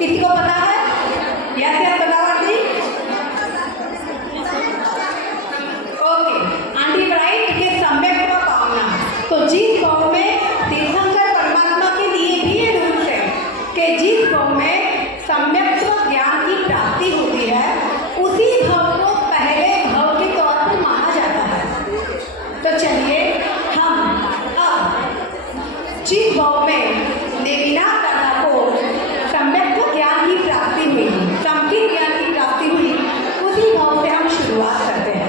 किसी को पता है? या क्या पता आंटी? ओके, आंटी राइट के सम्यक कामना। तो जिस गाँव में तीर्थंकर परमात्मा के लिए भी ये रूल है कि जिस गाँव में सम्यक ज्ञान की प्राप्ति होती है उसी भाव को पहले भाव के तौर पर माना जाता है। तो चलिए हम अब जिस भाव में देवीनाथ दादा को सम्यक ज्ञान की प्राप्ति हुई, संकित ज्ञान की प्राप्ति हुई, उसी भाव से हम शुरुआत करते हैं।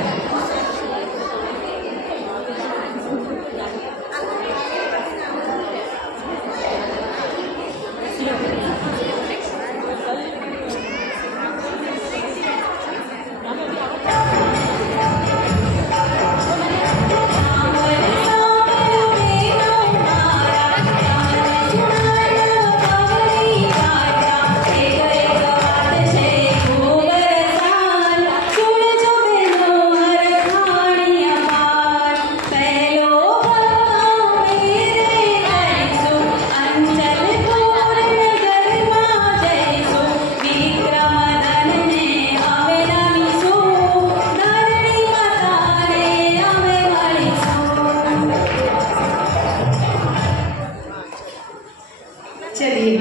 चलिए,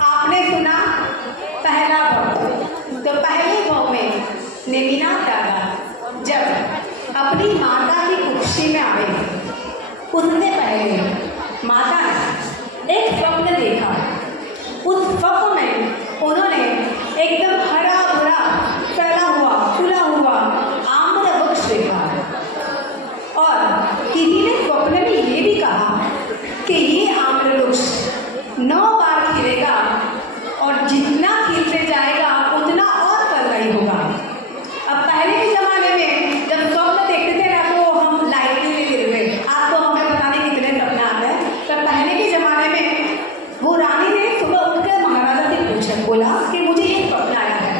आपने सुना पहला भाव। तो पहले भाव में नेमिनाथ दादा जब अपनी माता की कुर्सी में आए, उससे पहले माता ने एक स्वप्न देखा। उस स्वप्न में उन्होंने एकदम हरा भरा फैला हुआ फूला हुआ आम्र वृक्ष देखा और किसी ने स्वप्न में ये भी कहा कि ये आम्र वृक्ष 9 बार खिलेगा और जितना खिलते जाएगा उतना और फलदायी होगा। अब पहले के जमाने में जब स्वप्न देखते थे ना तो हम लाइट में गिर गए, आप तो हमें पता नहीं कितने सपना आते हैं। तो पहले के जमाने में वो रानी ने सुबह उठकर महाराजा से पूछा, बोला कि मुझे ये स्वप्न आया है।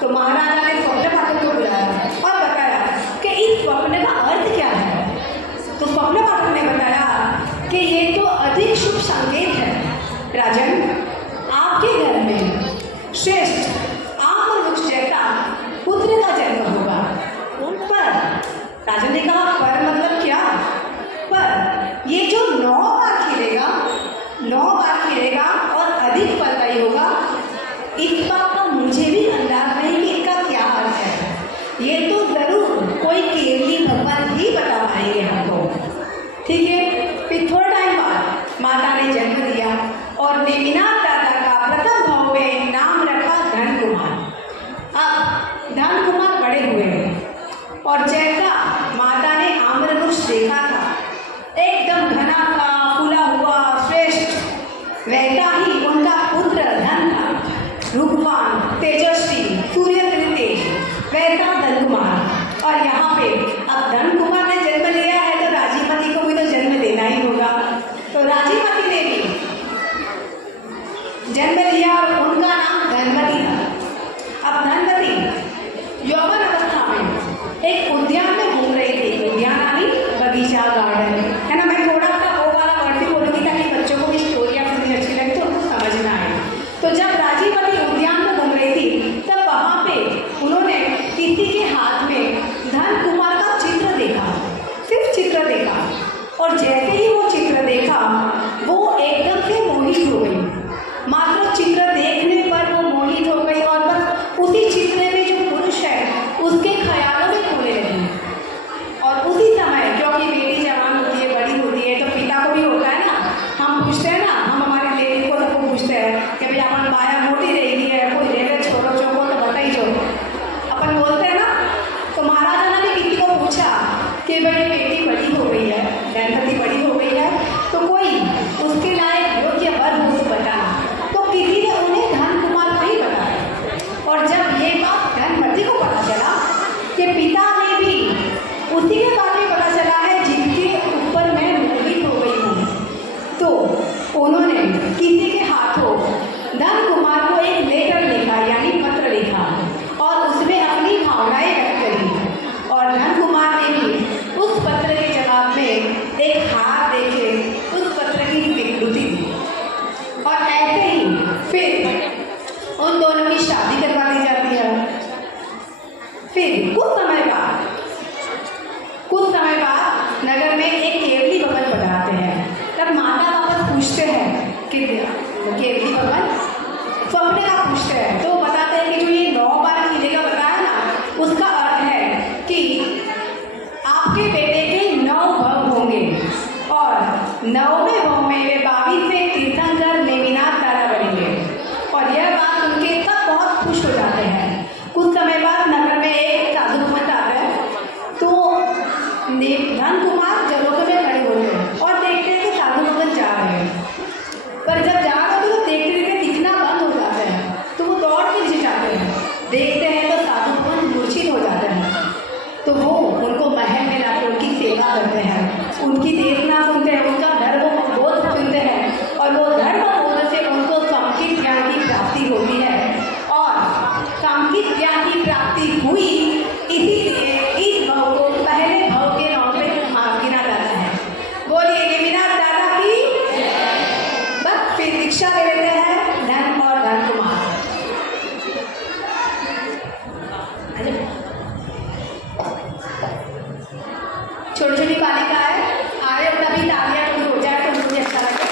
तो महाराजा ने स्वप्न पाठक को बुलाया और बताया कि इस स्वप्न का अर्थ क्या है। तो स्वप्न पाठक ने बताया कि ये तो अधिक शुभ संकेत है राजन, आपके घर में श्रेष्ठ आम्र वृक्ष जैसा पुत्र का जन्म होगा। पर राजन ने कहा, पर मतलब क्या? पर ये जो 9 बार खिलेगा, 9 बार खिलेगा और अधिक फलदायी होगा, इस बात का मुझे भी अंदाज नहीं कि इसका क्या अर्थ है। ये तो जरूर कोई केवली भगवान ही बता पाएंगे हमको। ठीक है, फिर थोड़ा टाइम बाद माता ने जन्म दिया और नेमिनाथ दादा का प्रथम भाव में नाम रखा धन कुमार। अब धन कुमार बड़े हुए और जैसा माता ने आम्र वृक्ष देखा था एकदम घना था, फूला हुआ, श्रेष्ठ, वैसा ही उनका पुत्र धन था, रूपवान, तेजस्वी, सूर्य तेज, वैसा धन कुमार। और यहाँ पे अब धन कुमार ने जन्म लिया है तो राजीमती को भी तो जन्म देना ही होगा। तो राजीमती ने भी जन्म लिया और उनका नाम धनवती था। अब धनवती यौवन अवस्था में एक उद्यान में घूम रही थी। उद्यान आनी बगीचा, गार्डन है ना। मैं थोड़ा सा वो वाला वर्ड भी बोलूँगी ताकि बच्चों को भी स्टोरियाँ सुननी अच्छी लगे तो उनको समझ में आए। तो जब राजीवती उद्यान में घूम रही थी तब वहाँ पे उन्होंने किसी के हाथ में धन कुमार का चित्र देखा, सिर्फ चित्र देखा। और जैसे ही वो चित्र देखा वो एकदम से मोहित हो गई। मात्र चित्र देखने पर वो मोहित हो गई और बस उसी चित्र में जो पुरुष है उसके ख्यालों में खोने लगी। और उसी समय क्योंकि बेटी जवान होती है, बड़ी होती है, तो पिता को भी होता है ना, हम पूछते हैं ना, हम हमारे लेडी को सबको पूछते हैं कि भाई अपन माया मोटी रहेगी है, कोई रेवे छोड़ो चोको तो बताई जो अपन बोलते हैं ना। तो महाराजा ने किसी को पूछा कि भाई बेटी बड़ी हो गई है, धनवती बड़ी हो गई है, तो कोई उसके लायक योग्य वर मुझे बताना। तो किसी ने उन्हें धन कुमार को ही बताया। और जब ये बात धनवती को पता चला कि पिता ने भी उसी के बारे में पता चला है जिनके ऊपर मैं मोहित हो गई हूँ, तो उन्होंने किसी के हाथों धन कुमार को एक लेटर लिखा, यानी पत्र लिखा और उसमें अपनी भावनाएं व्यक्त करी। और धन कुमार ने भी उस पत्र के जवाब में एक हार देके उस पत्र की स्वीकृति दी। और ऐसे ही फिर उन दोनों की शादी करवा दी जाती है। फिर कुछ समय बाद नगर में एक केवली भवन बनाते हैं। तब माता वापस पूछते हैं कि केवली भवन स्वप्न का पूछते हैं, तो बताते हैं कि जो ये 9 बार किले का बताया ना, उसका अर्थ है कि आपके बेटे के 9 भव होंगे और 9वें भव में वे 22वें तीर्थंकर नेमिनाथ दादा बनेंगे। और यह बात उनके तब बहुत खुश हो जाते हैं। कुछ समय बाद नगर में एक साधु महंत आता है, तो धन कुमार जलोके में खड़े होते हैं और देखते हैं कि साधु महंत जा रहे हैं। पर जब जा रहे हैं तो देखते देखते दिखना बंद हो जाता है, तो वो दौड़ के जाते हैं। देखते हैं तो साधु महंत मूर्छित हो जाते हैं। तो वो उनको महल में लाकर उनकी सेवा करते हैं, उनकी देखना सुनते हैं, उनका धर्म बोध सुनते हैं और वो धर्म बोध से उनको सांख्यिक ज्ञान की प्राप्ति होती है। और सांख्यिक ज्ञान की प्राप्ति हुई, इसीलिए इस भव को पहले भव के नाम पे गिना जाता है। बोलिए नेमिनाथ दादा की। बस फिर दीक्षा ले लेते हैं धन और धन कुमार। छोटी छोटी बालिका है, आए और तभी तालियां शुरू हो जाए तो मुझे अच्छा लगे।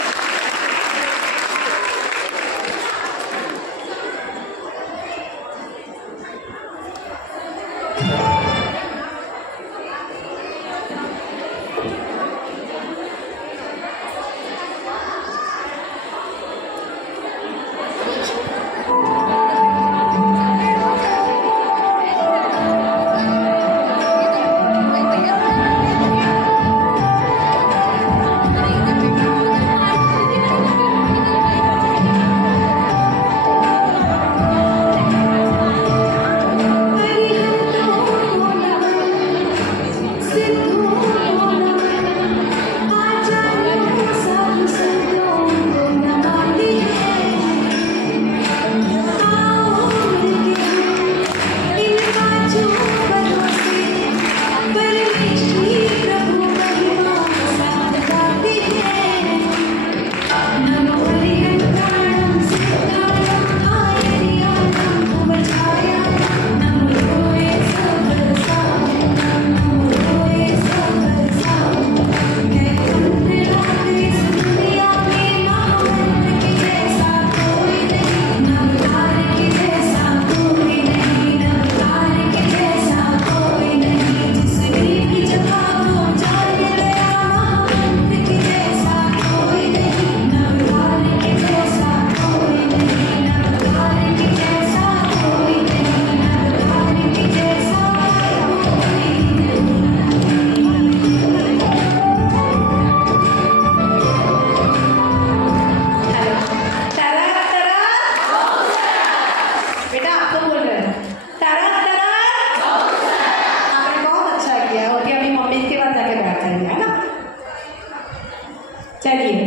चलिए,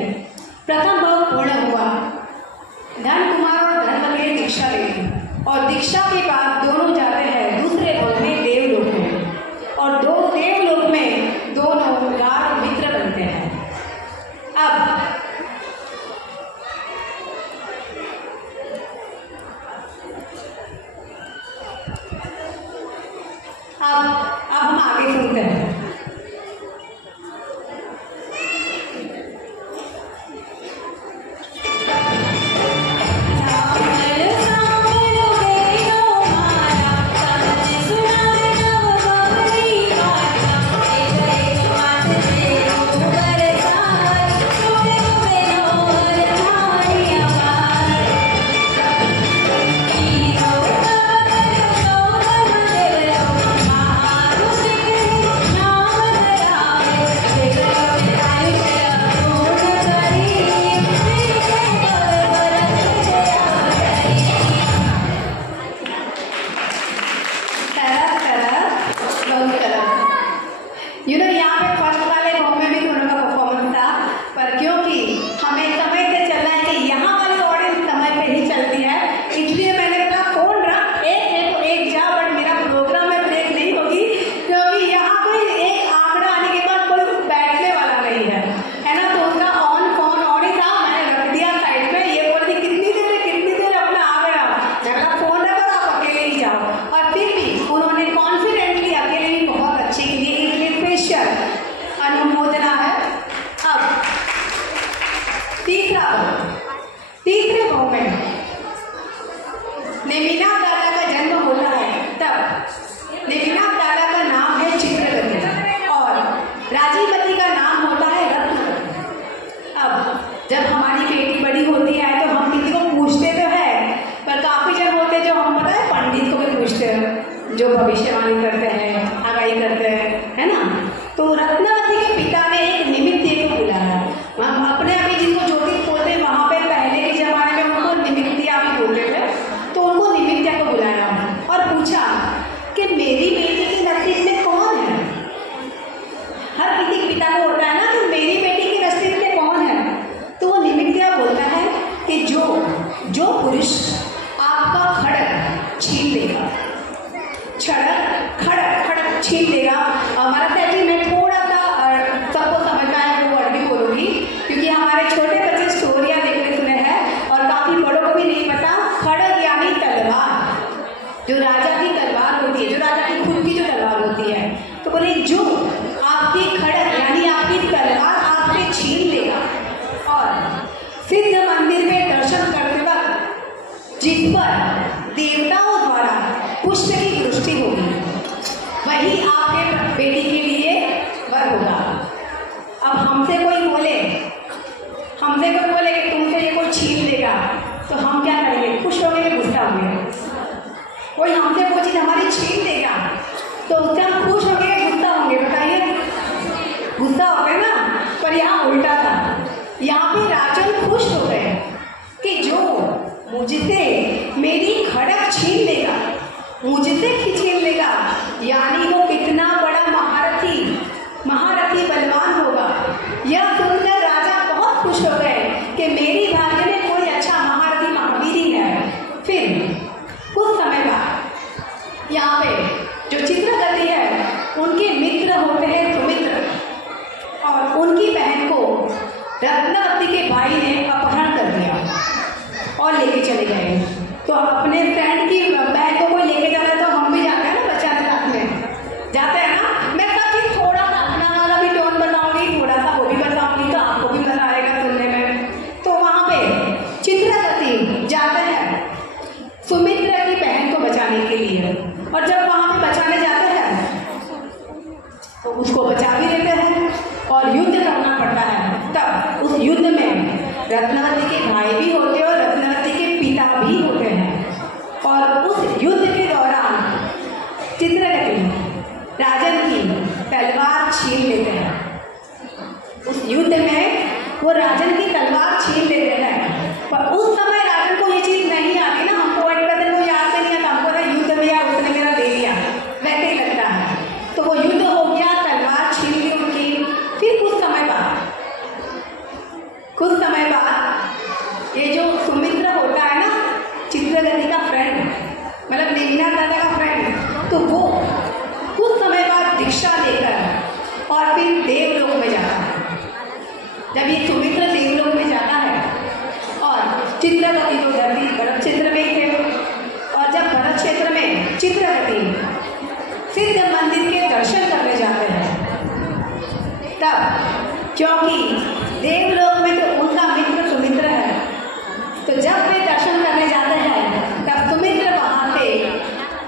प्रथम भव पूर्ण हुआ। धन कुमार और धन ने दीक्षा ले ली और दीक्षा के बाद दोनों जाते हैं दूसरे भव में देवलोक में, और दो देवलोक में दोनों गाढ़ मित्र बनते हैं। अब हम आगे सुनते हैं। No भविष्यवाणी करते हैं, आगाही करते हैं, है ना। तो रत्नावती के पिता ने एक निमित्तीय को बुलाया। अपने अभी जिनको ज्योतिष बोलते हैं वहाँ पे पहले के जमाने में उनको निमित्तिया भी बोलते थे, तो उनको निमित्तिया को बुलाया और पूछा कि मेरी बेटी के नसीब में कौन है। हर किसी के पिता को होता है ना कि मेरी बेटी के नसीब में कौन है। तो वो निमित्तिया बोलता है कि जो पुरुष आपका खड़ग छीन लेगा, खड़ग छीन लेगा। हमारा कहती मैं थोड़ा सा सबको समझना है वो वर्ड भी बोलूँगी, क्योंकि हमारे छोटे बच्चे स्टोरियाँ देखने सुने हैं और काफ़ी बड़ों को भी नहीं पता। खड़ग यानी तलवार, जो राजा की तलवार होती है, जो राजा की खुद की जो तलवार होती है। तो बोले जो आपकी खड़ग यानी आपकी तलवार आपसे छीन लेगा और सिद्ध मंदिर में दर्शन करते वक्त जिस पर देवताओं द्वारा पुष्प की दृष्टि होगी वही आपके बेटी के लिए वर होगा। अब हमसे कोई बोले कि तुमसे ये कोई छीन लेगा तो हम क्या करेंगे? खुश होंगे, गुस्सा होंगे? कोई हमसे कोई चीज़ हमारी छीन लेगा तो उससे हम खुश होंगे, गुस्सा होंगे? बताइए, गुस्सा हो गए ना। पर यहाँ उल्टा था, यहाँ पे राजन खुश हो गए कि जो मुझसे मेरी खड़ग छीन लेगा, मुझसे छीन लेगा, यानी वो कितना बड़ा महारथी बलवान होगा। यह सुनकर राजा बहुत खुश हो गए कि मेरी भाग्य में कोई अच्छा महारथी महावीर ही है। फिर कुछ समय बाद यहाँ पे जो चित्रगति है उनके मित्र होते हैं सुमित्र, और उनकी बहन को रत्नावती के भाई ने अपहरण कर दिया और लेके चले गए। तो अपने फ्रेंड की बहन को कोई लेके जाता है तो हम भी जाते हैं ना, बच्चा के साथ में जाते हैं ना। मैं काफी थोड़ा सा अपना वाला भी टोन बताऊंगी, थोड़ा सा वो भी बताऊंगी तो आपको भी मजा आएगा सुनने में। तो वहाँ पे चित्रगति जाते हैं सुमित्रा की बहन को बचाने के लिए, और जब वहाँ पे बचाने जाते हैं तो उसको बचा भी लेते हैं और युद्ध करना पड़ता है। तब उस युद्ध में रत्नावती के भाई भी होते हैं और रत्नावती के पिता भी होते हैं। और उस युद्ध के दौरान चित्रगति राजन की तलवार छीन लेते हैं। उस युद्ध में वो राजन की तलवार छीन लेते हैं, पर उस समय राजन को ये चीज़ नहीं आती ना, हमको एक को याद से नहीं आता, हमको ना युद्ध में या उसने मेरा दे दिया वैसे ही लगता है। तो वो युद्ध हो गया, तलवार छीन ली उनकी। फिर कुछ समय बाद ये जो सुमित्र होता है ना, चित्रगति का फ्रेंड, मतलब नेमिनाथ दादा का फ्रेंड, तो वो कुछ समय बाद दीक्षा लेकर और फिर देवलोक में जाता है। जब ये सुमित्र देवलोक में जाता है और चित्रगति तो धरती भरत क्षेत्र में ही थे, और जब भरत क्षेत्र में चित्रगति सिद्ध मंदिर के दर्शन करने जाते हैं, तब क्योंकि देवलोक में तो उनका मित्र सुमित्र है, तो जब वे दर्शन करने जाते हैं तब सुमित्र वहाँ पे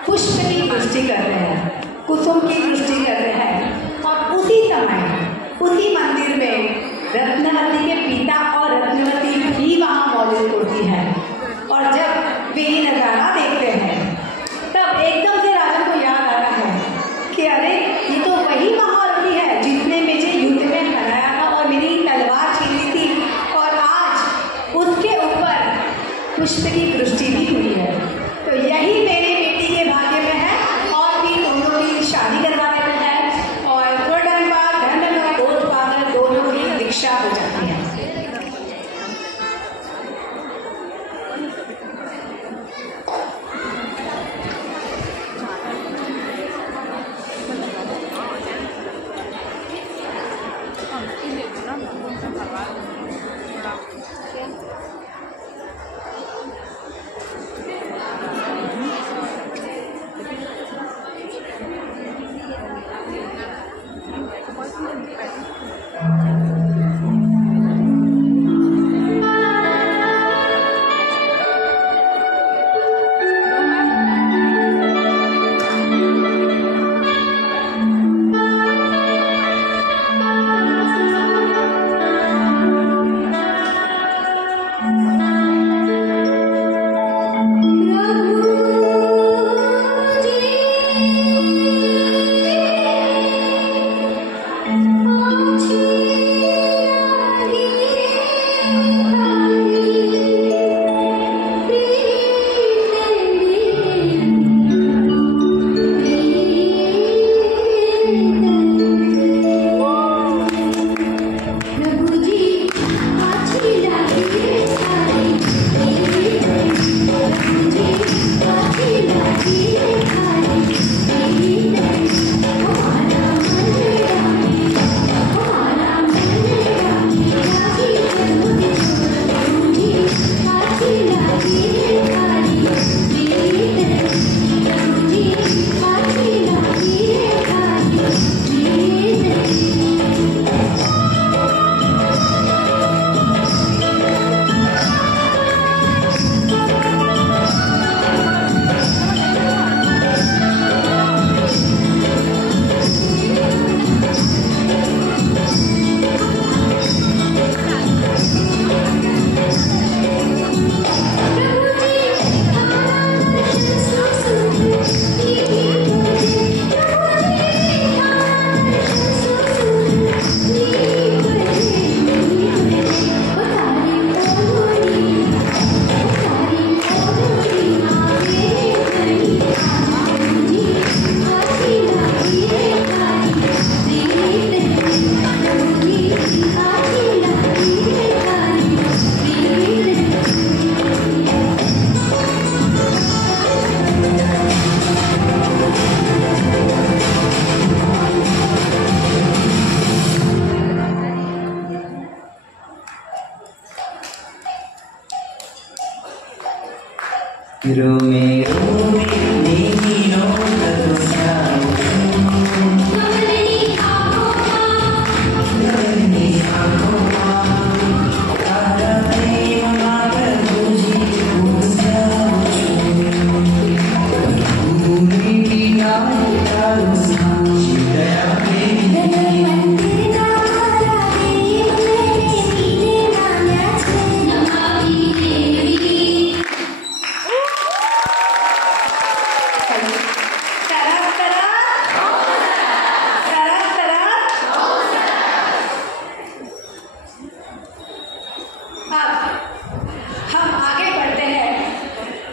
पुष्प की दृष्टि करते हैं, कुसुम की दृष्टि करते हैं। और उसी समय उसी मंदिर में रत्नावती के पिता और रत्नावती भी वहाँ मौजूद होती है। और जब वे ये नज़ारा देखते हैं तब एकदम से राजन को याद आता है कि अरे ये तो वही महारथी है जिसने मुझे युद्ध में हराया था और मेरी तलवार छीनी थी, और आज उसके ऊपर पुष्प की दृष्टि भी हुई है। तो यही मेरी बेटी के भाग्य में है। और भी दोनों की शादी करवा देते हैं और थोड़ा टाइम बाद धर्म में बोध पाकर दोनों की दीक्षा हो जाती है।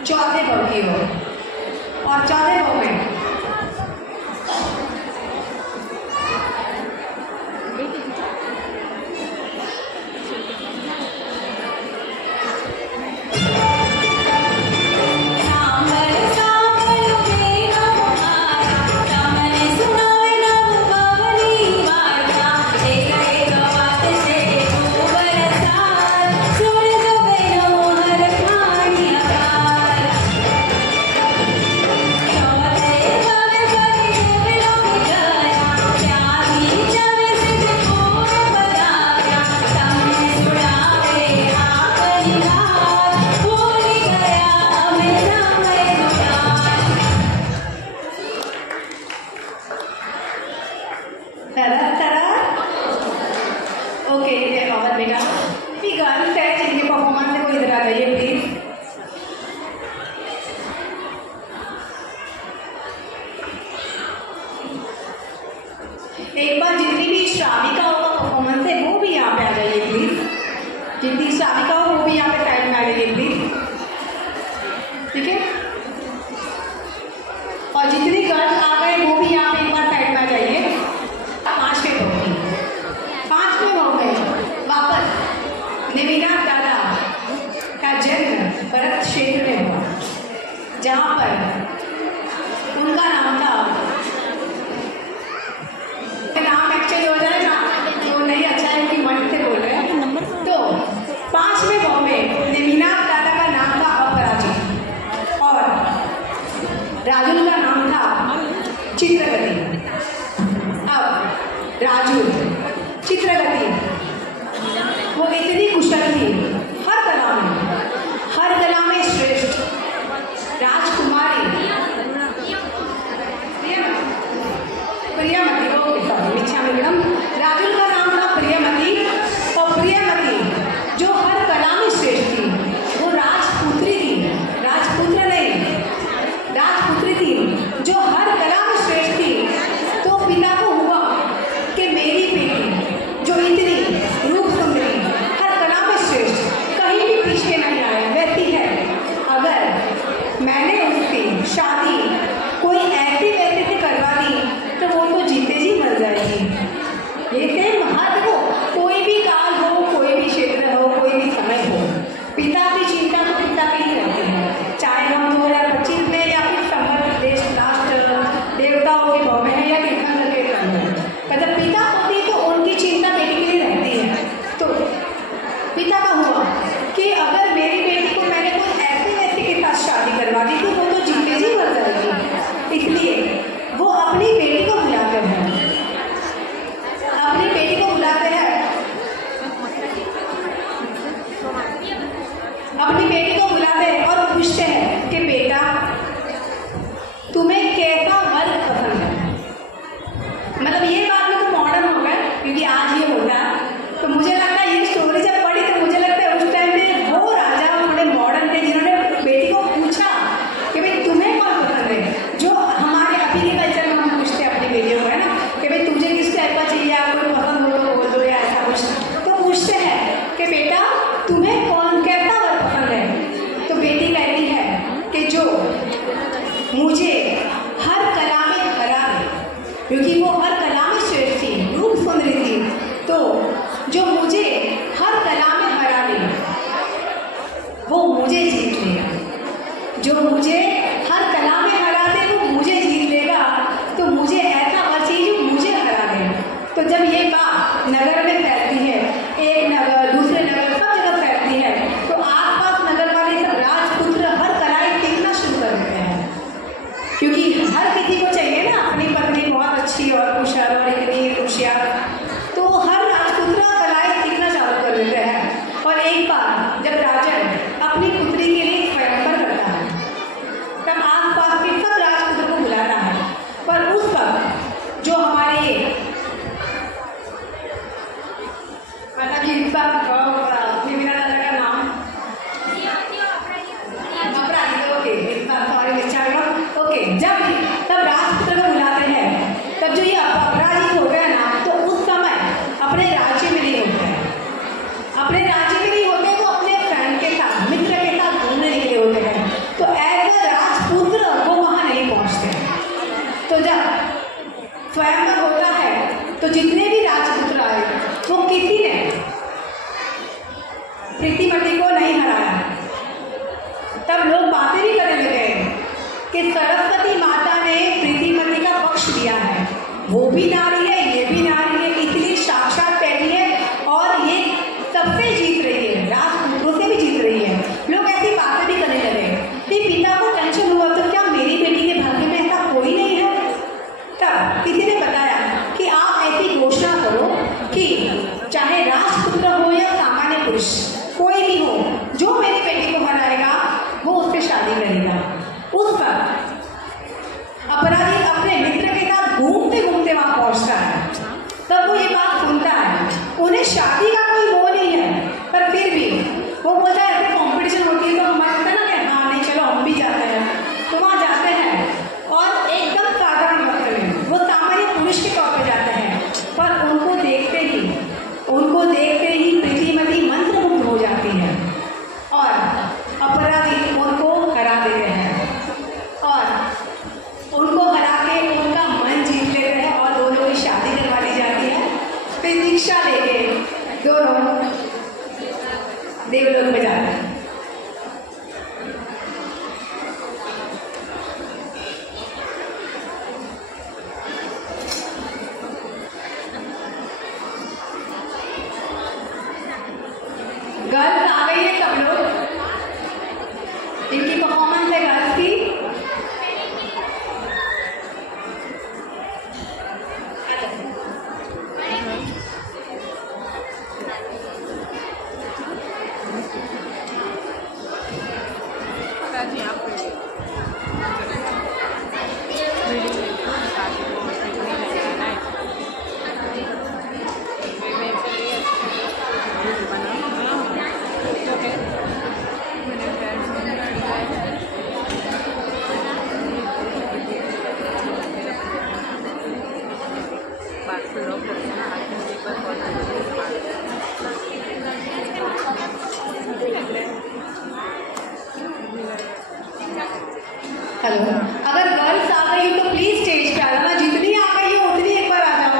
चौथे भाव की ओर। और चौथे भाव में एक बार जितनी भी श्राविकाओं का परफॉर्मेंस है वो भी यहाँ पे आ जाइए प्लीज। जितनी श्राविका हो वो भी यहाँ पे टाइम में आ जाइए प्लीज, ठीक है। और जितनी गर्ल्स आ गए वो भी यहाँ पे एक बार टाइम में आ जाइए। पांचवें भाव में वापस नेमिनाथ दादा का जन्म भरत क्षेत्र में हुआ, जहाँ पर उनका नाम था, नाम एक्चुअली हो जाए ना वो नहीं अच्छा है कि मन से बोल रहे हैं। तो पांचवें भाव में नेमिनाथ दादा का नाम था अपराजित और राजुल का नाम था चित्रगति। अब राजुल चित्रगति वो इतनी कुशल थी हर कला में श्रेष्ठ राजकुमारी प्रियमती को इच्छा में मैडम राजुल का नाम था प्रियमती। और प्रियमती जो हर कला में श्रेष्ठ थी वो राजपुत्री थी, राजपुत्र नहीं, राजपुत्री थी जो हर कला में श्रेष्ठ थी। तो पिता को हुआ कि मेरी बेटी जो इतनी रूप सुंदरी हर कला में श्रेष्ठ कहीं भी पीछे नहीं आए वैसी है, अगर मैंने उसकी शादी कोई ऐसी व्यक्ति से करवा दी तो वो तो जीते जी मर जाएगी। ये थे महत्व हो, कोई भी काल हो, कोई भी क्षेत्र हो, कोई भी समय हो, पिता की चिंता तो पिता की ही रहती है। चाहे हम 2025 में या फिर संबंध देश राष्ट्र देवताओं के भाव में है या तीर्थंकर के क्रम में, अगर पिता होती तो उनकी चिंता बेटी के लिए रहती है। तो पिता का हुआ कि अगर मेरी बेटी को मैंने कोई ऐसे व्यक्ति के साथ शादी करवा दी तो वो तो जीते जी मर जाएगी। इसलिए वो अपनी बेटी को बुलाते हैं, अपनी बेटी को बुलाते हैं, अपनी बेटी को बुलाते हैं और पूछते हैं कि बेटा तुम्हें कैसा वर्ग पसंद है। मतलब ये बात में तो मॉडर्न हो गए क्योंकि आज ये होता है। तो मुझे लगता है ये स्टोरी जब पढ़ी तो मुझे लगता है उस टाइम में वो राजा थोड़े मॉडर्न थे जिन्होंने बेटी को पूछा कि भाई तुम्हें कौन पसंद है। जो हमारे अभी के कल्चर में हम पूछते हैं अपनी बेटियों को, है ना, कि भाई तुझे किस टाइप का चाहिए, कोई पसंद हो तो बोल दो या ऐसा कुछ। तो पूछते हैं कि बेटा तुम्हें कौन कैसा वर्ग पसंद है। तो बेटी कहती है कि जो मुझे हर कला में हरा दे, क्योंकि वो हर कला में श्रेष्ठ थी, रूप सुंदरी थी। तो जो मुझे हर कला में हरा दे वो मुझे जीत लेगा, जो मुझे हर कला में हरा दे वो मुझे जीत लेगा। तो मुझे ऐसा वर चाहिए जो मुझे हरा दे। तो जब ये बात नगर में फैलती है, एक नगर दूसरे नगर सब जगह फैलती है, तो आसपास नगर वाले सब राजपुत्र हर कलाएं सीख जब तब राजपुत्र को बुलाते हैं, तब जो ये अपराजित हो गया ना, तो उस समय अपने राज्य में नहीं होते हैं, अपने राज्य में नहीं होते, वो अपने फ्रेंड के साथ, मित्र के साथ घूमने निकले होते हैं। तो ऐसे राजपुत्र वो वहां नहीं पहुंचते। तो जब स्वयंवर होता है तो जितने भी राजपुत्र आए वो किसी ने प्रीतिमती को नहीं हराया। तब लोग बातें भी करने लगे कि सरस्वती माता ने प्रीतिमती का पक्ष लिया है, वो भी नारी है, ये भी नारी है, इसलिए साक्षात बैठी है और ये सबसे जीत रही है, राजपुत्रों से भी जीत रही है। लोग ऐसी बातें भी करने लगे। फिर पिता को टेंशन हुआ, तो क्या मेरी बेटी के भाग्य में ऐसा कोई नहीं है? तब किसी ने बताया कि आप ऐसी घोषणा करो कि चाहे राजपुत्र हो या सामान्य पुरुष, कोई भी हो, जो मेरी बेटी को हराएगा वो उससे शादी करेगा। उस पर अपराधी अपने मित्र के साथ घूमते घूमते वहां पहुंचता है। तब वो ये बात सुनता है, उन्हें शादी का कोई मोह नहीं है, पर फिर भी वो बोलता है ऐसे कॉम्पिटिशन होती है तो हमारे होता है ना कि हाँ नहीं चलो हम भी जाते हैं। तो वहाँ जाते हैं और एकदम साधारण वस्त्र में, वो सामान्य पुरुष के तौर पर जाते हैं, पर उनको देखते ही प्रीतिमती मंत्रमुग्ध हो जाती है और अपराधी उनको हरा देते हैं और उनको हरा के उनका मन जीत लेते हैं और दोनों की शादी करवा दी जाती है। फिर दीक्षा लेके दोनों देवलोक में जाते हैं। गर्ल्स आ गई है सब लोग, इनकी परफॉर्मेंस है गर्ल्स की। हेलो, अगर गर्ल्स आ गई तो प्लीज स्टेज पे आ जाना, जितनी आ गई हो उतनी एक बार आ जाओ।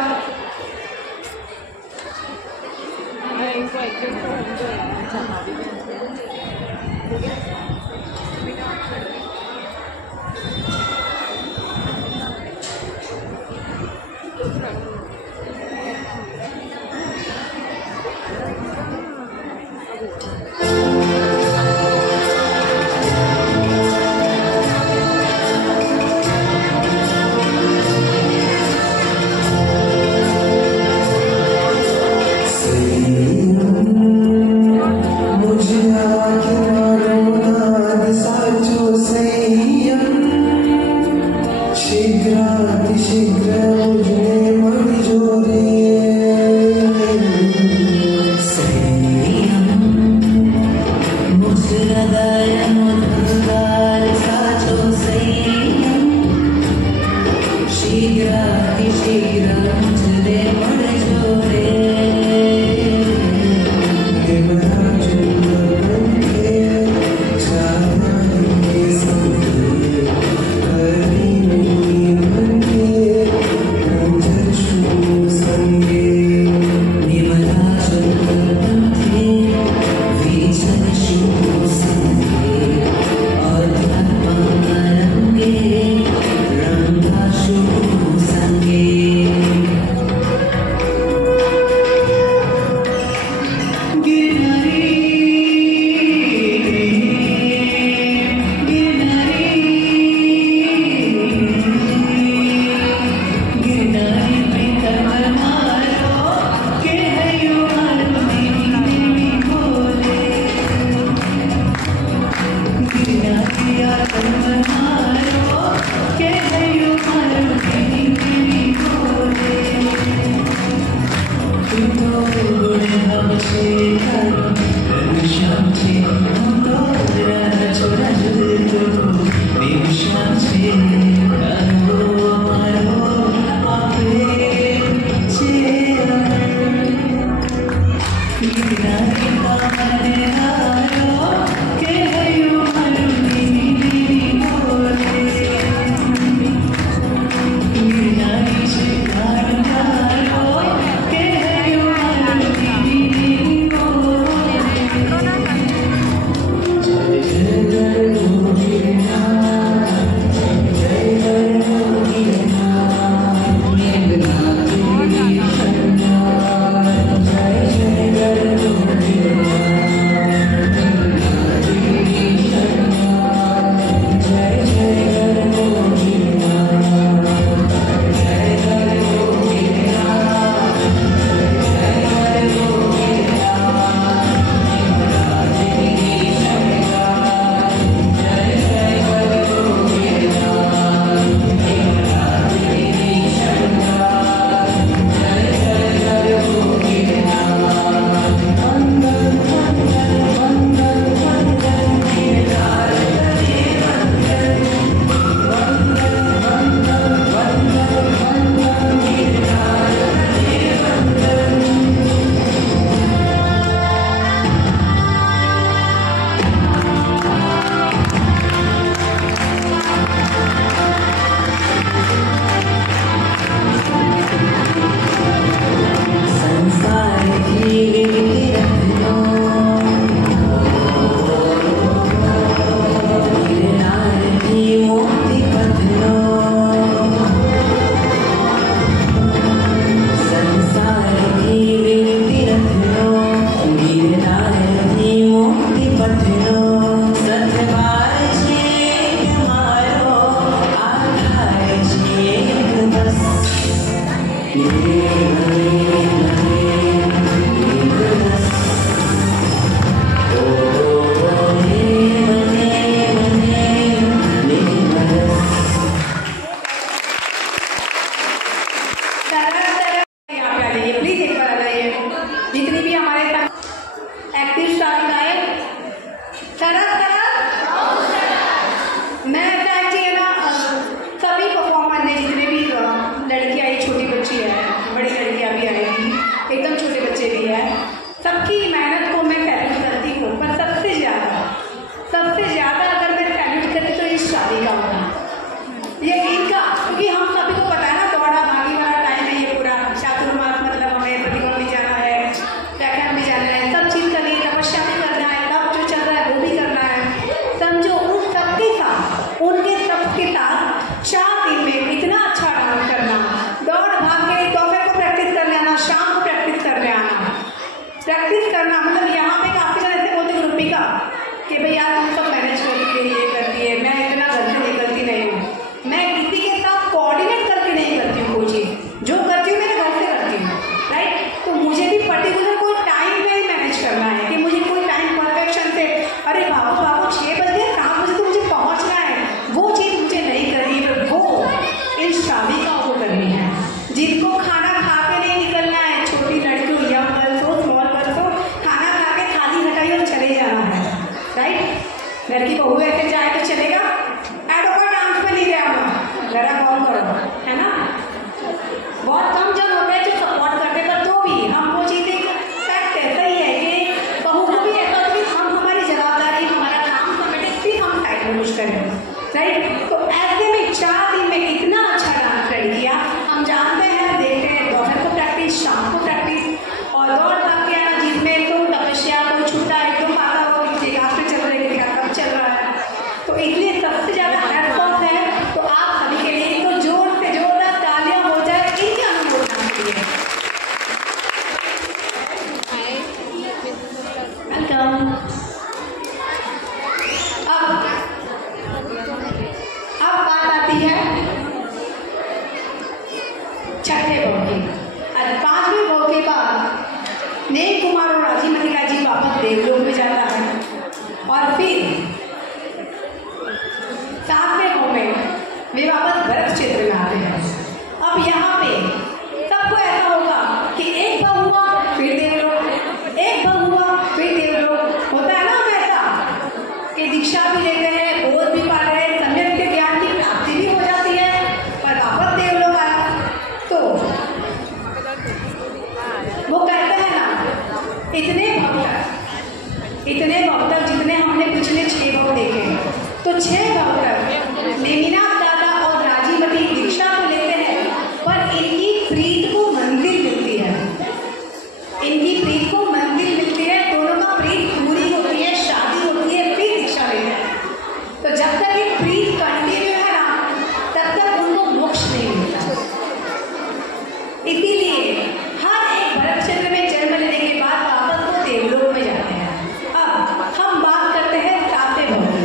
Shanti, लड़की बहू ऐसे जाए तो चलेगा? एडोका डांस पे नहीं गया मैं, जरा कॉल करो, है ना? बहुत कम जन होते हैं जो सपोर्ट करते, पर तो भी हम वो चीज़ें फैक्ट ऐसा ही है कि बहू को भी ऐसा कि हम हमारी जवाबदारी, हमारा काम कमेटी भी हम टाइम में कुछ करें, राइट? तो ऐसे में 4 दिन में इतना अच्छा डांस कर दिया। हम जानते हैं, देखते हैं दोपहर को प्रैक्टिस, शाम को प्रैक्टिस और दौड़ भाग के आना, जिसमें तो तपस्या कोई छूटा एकदम आता हो किसी रास्ते चल रहे किसी का कब चल रहा है, तो इसलिए सबसे ज़्यादा हैट्स है। तो आप सभी के लिए तो जोर से जोरदार तालियां हो जाए इनके अनुमोदन के लिए। वेलकम। अब बात आती है छठे भाव की। आज 5वें भाव के बाद नेक कुमार और राजीमती का जी वापस देवलोक में जाता है और फिर 7वें भाव में वे वापस भरत क्षेत्र में आते हैं। अब यहाँ पे सबको ऐसा होगा कि एक भाव हुआ फिर देवलोक, एक भाव हुआ फिर देवलोक, होता है ना ऐसा कि दीक्षा भी लेते हैं, बोध भी पा रहे हैं, सम्यक के ज्ञान की प्राप्ति भी हो जाती है, पर वापस देवलोक आया तो वो कहते हैं ना, इतने भाव तक जितने हमने पिछले 6 भाव देखे, तो 6 भाव तक नेमिनाथ दादा और राजीमती दीक्षा को लेते हैं, पर इनकी प्रीत को मंदिर मिलती है, इनकी प्रीत को मंदिर मिलती है, दोनों का प्रीत पूरी होती है, शादी होती है, फिर दीक्षा लेते हैं। तो जब तक ये प्रीत कंटिन्यू है ना, तब तक उनको मोक्ष नहीं मिलता। इसीलिए हर एक भरत क्षेत्र में जन्म लेने के बाद वापस वो देवलोक में जाते हैं। अब हम बात करते हैं 7वें भाव की।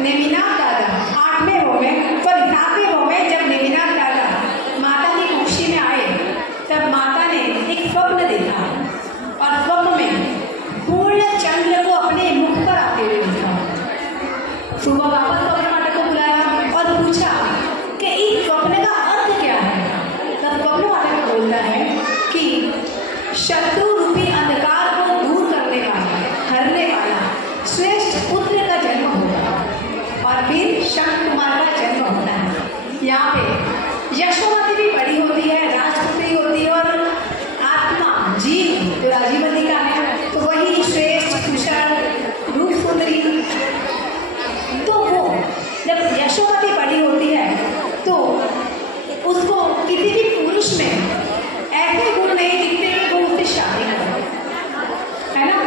नेमिनाथ दादा 8वें भव में, पर 7वें भव में जब नेमिनाथ दादा माता की कुक्षी में आए, तब माता ने एक स्वप्न देखा और स्वप्न में पूर्ण चंद्र को अपने मुख पर आते हुए देखा। सुबह वापस स्वप्न माता को बुलाया और पूछा कि इस स्वप्न का अर्थ क्या है। तब स्वप्न माता को बोलता है कि शत्रु रूपी अंधकार को दूर करने वाला, हरने वाला श्रेष्ठ पुत्र का जन्म होगा और फिर शंख कुमार का जन्म होता है। यहाँ पे यशोमती भी बड़ी होती है, राजपुत्री होती है और आत्मा जीव जो राजीवती का है, तो वही श्रेष्ठ कुशल रूप सुंदरी। तो वो जब यशोमती बड़ी होती है तो उसको किसी भी पुरुष में ऐसे गुण नहीं दिखते कि वो उससे शादी करे, है ना।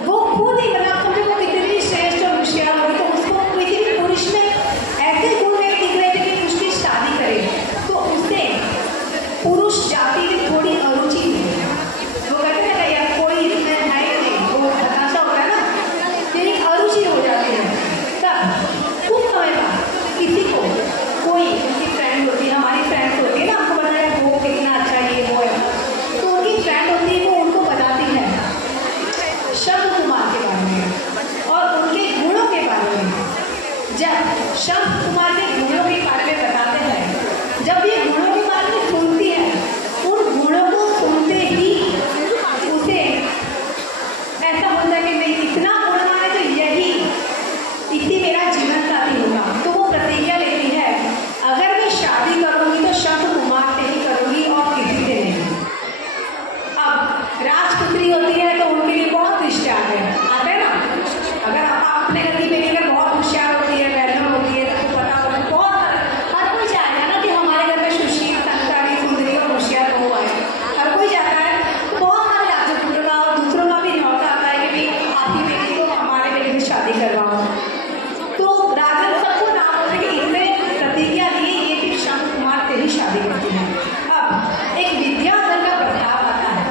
वो खुद ही मतलब समझो वो कितनी भी श्रेष्ठ और होशियार होगी तो उसको किसी भी पुरुष में ऐसे गुण नहीं दिख रहे थे कि उसकी शादी करे, तो उससे पुरुष जाति में थोड़ी अरुचि हुई। वो कहते हैं ना यार कोई इसमें है नहीं, वो हताशा होता है ना, ये एक अरुचि हो जाती है। तब कुछ समय बाद किसी को कोई उनकी फ्रेंड होती है, हमारी फ्रेंड होती है ना, आपको बताया वो कितना अच्छा ये वो है, तो उनकी फ्रेंड होती है, वो उनको बताती है शंख कुमार के बारे में और उनके गुणों के बारे में। जब शंख कुमार के गुणों के बारे में बताते हैं, जब ये गुणों के बारे में सुनती है, उन गुणों को सुनते ही उसे ऐसा होता है कि नहीं इतना गुणवान है तो यही इसी मेरा जीवन साथी होगा। तो वो प्रतिज्ञा लेती है अगर मैं शादी करूंगी तो शंख कुमार से ही करूंगी और किसी से नहीं। अब राजपुत्री होती है तो उनके लिए बहुत रिश्ते आते हैं ना। अगर आप अपने घर की बेटी अगर बहुत होशियार होती है, वैल्यू होती है, तो पता होगा बहुत हर कोई चाहेगा ना कि हमारे घर में सुशील संस्कारी सुंदरी और होशियार बहू आए, हर कोई चाहता है। तो बहुत सारे राजपुत्रों का और दूसरों का भी न्यौता आता है कि भाई आपकी बेटी को हमारे बेटी से शादी करवाओ। तो राजन सबको नाम होता है कि इनने प्रतिज्ञा ली ये कि शंख कुमार से ही शादी करती है। अब एक विद्याधर का प्रस्ताव आता है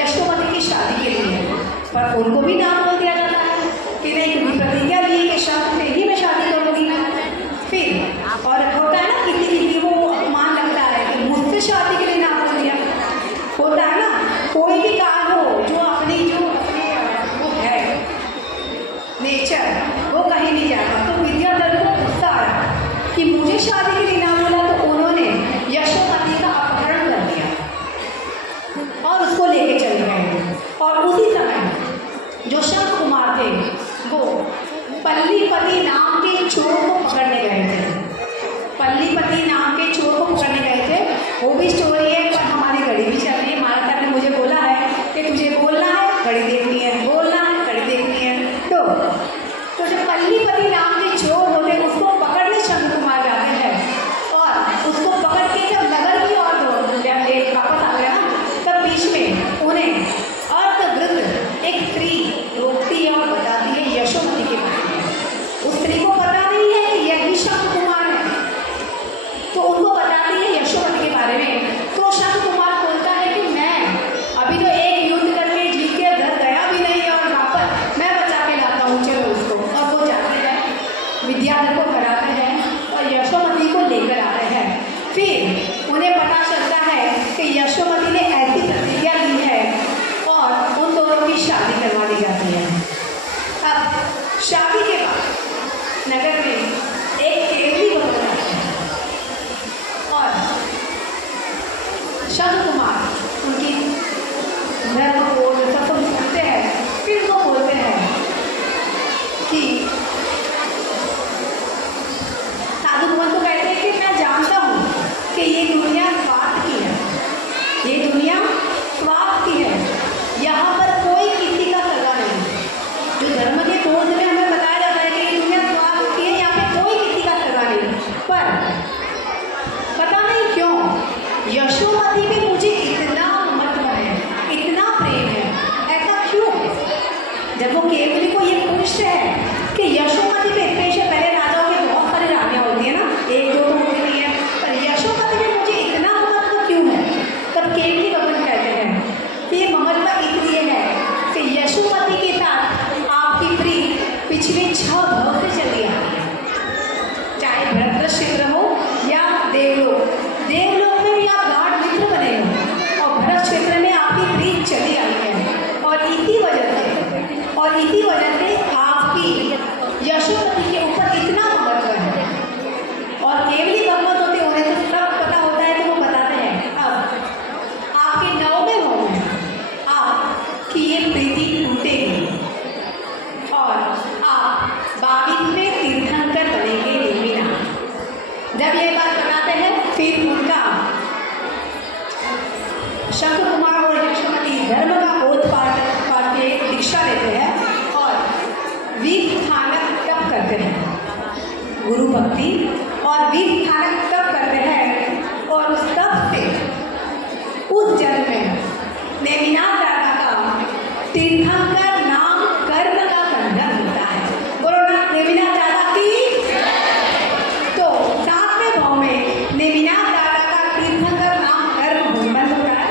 यशोमती की शादी के लिए, पर उनको भी नाम बोल दिया जाता है कि नहीं क्योंकि प्रतिज्ञा ली कि शंख से ही मैं शादी करूंगी। फिर और होता है ना किसी की वो अपमान लगता है कि मुझसे शादी के लिए नाम बोल दिया, होता है ना। कोई भी काम हो जो अपनी जो वो है नेचर वो कहीं नहीं जाता। तो विद्याधर को गुस्सा आया कि मुझे शादी के लिए नाम बोला, तो उन्होंने यशोमती का अपहरण कर दिया और उसको लेके चले गए। और उसी समय जो शंख कुमार थे वो पल्लीपति नाम के चोर को पकड़ने गए थे। पल्लीपति नाम के चोर को पकड़ने गए थे। वो भी स्टोरी है पर हमारी घड़ी भी चल रही है। महाराज ने मुझे बोला है कि तुझे बोलना है घड़ी देखनी है, बोलना है घड़ी देखनी है। तो जो पल्लीपति नाम के चोर होते हैं उसको पकड़ने शंख कुमार जाते हैं और उसको पकड़ के जब नगर की ओर वापस आ गया तब बीच में उन्हें अर्धवृद्ध एक स्त्री रोकती है और बताती है यशोमती के बारे में। उस स्त्री को पता नहीं है कि यही शंख कुमार है, तो उनको बताती है यशोमती के बारे में। तो शंख कुमार बोलता है कि मैं अभी तो एक युद्ध करके जीत के घर गया भी नहीं और वापस मैं बचा के लाता हूँ, चलो उसको। और वो जाते हैं विद्याधर को कराते हैं और यशोमती को लेकर आते हैं। फिर उन्हें पता चलता है कि यशोमती ने ऐसी प्रतिज्ञा ली है और उन दोनों की शादी करवा दी जाती है। अब शादी के बाद नगर में एक केवली होता है और शंख कुमार उनकी घर को सब सुनते हैं। फिर वो बोलते हैं कि साधु कुमार को कहते हैं कि मैं जानता हूँ कि ये दुनिया स्वार्थ की है, ये फिर उनका शंख कुमार और यशोमती धर्म का बोध पाठ के दीक्षा लेते हैं और वीर स्थानक तप करते हैं। गुरु भक्ति और वीर स्थानक तप करते हैं और उस तप से उस जन्म में नेमिनाथ दादा का तीर्थंकर नाम कर्म का बंधन होता है। बोलो नेमिनाथ दादा की। तो 7वें भाव में नेमिनाथ दादा का तीर्थंकर नाम कर्म बंध होता है,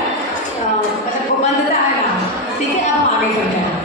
वो बंधता है ना। ठीक है, अब आगे बढ़ते हैं।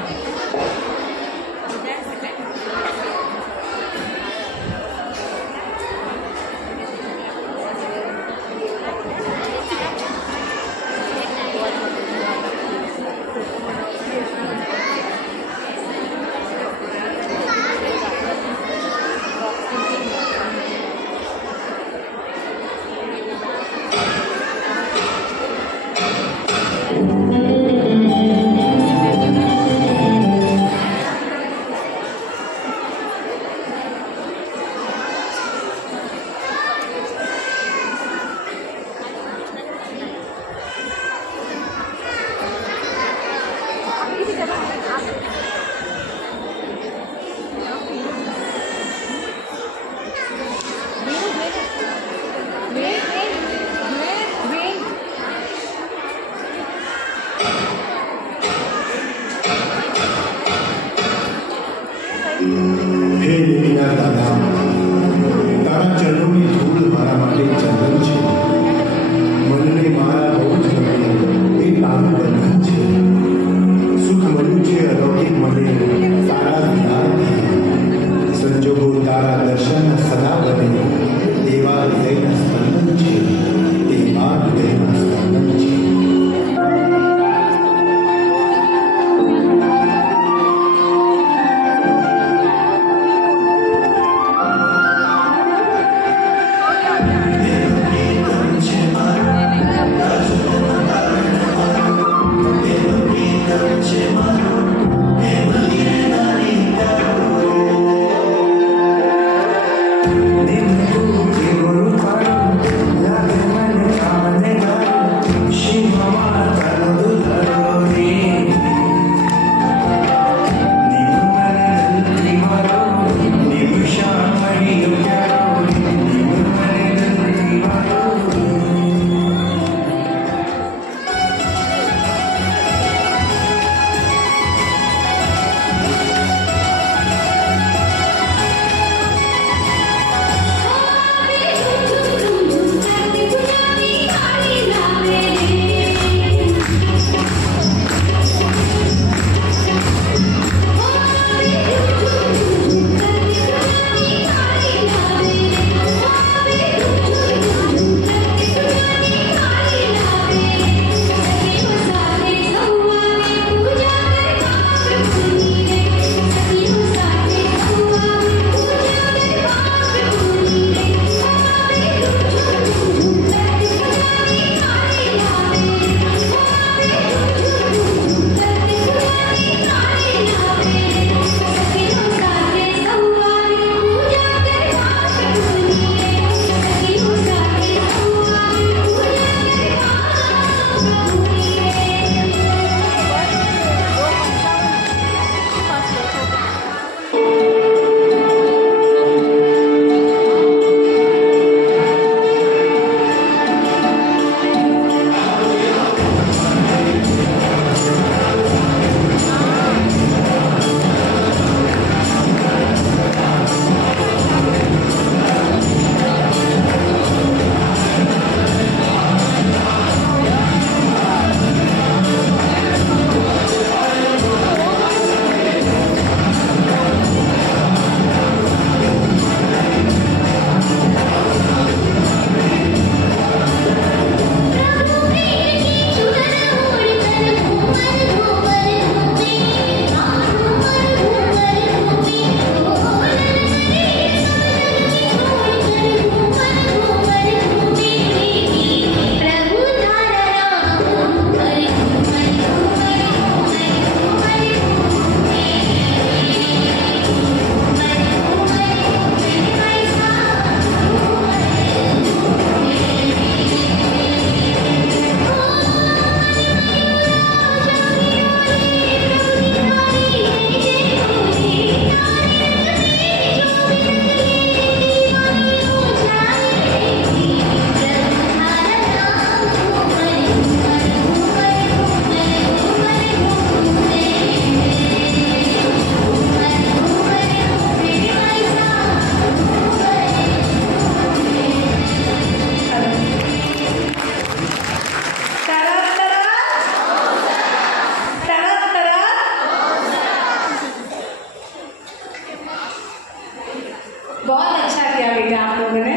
बहुत अच्छा किया बेटा आप लोगों ने।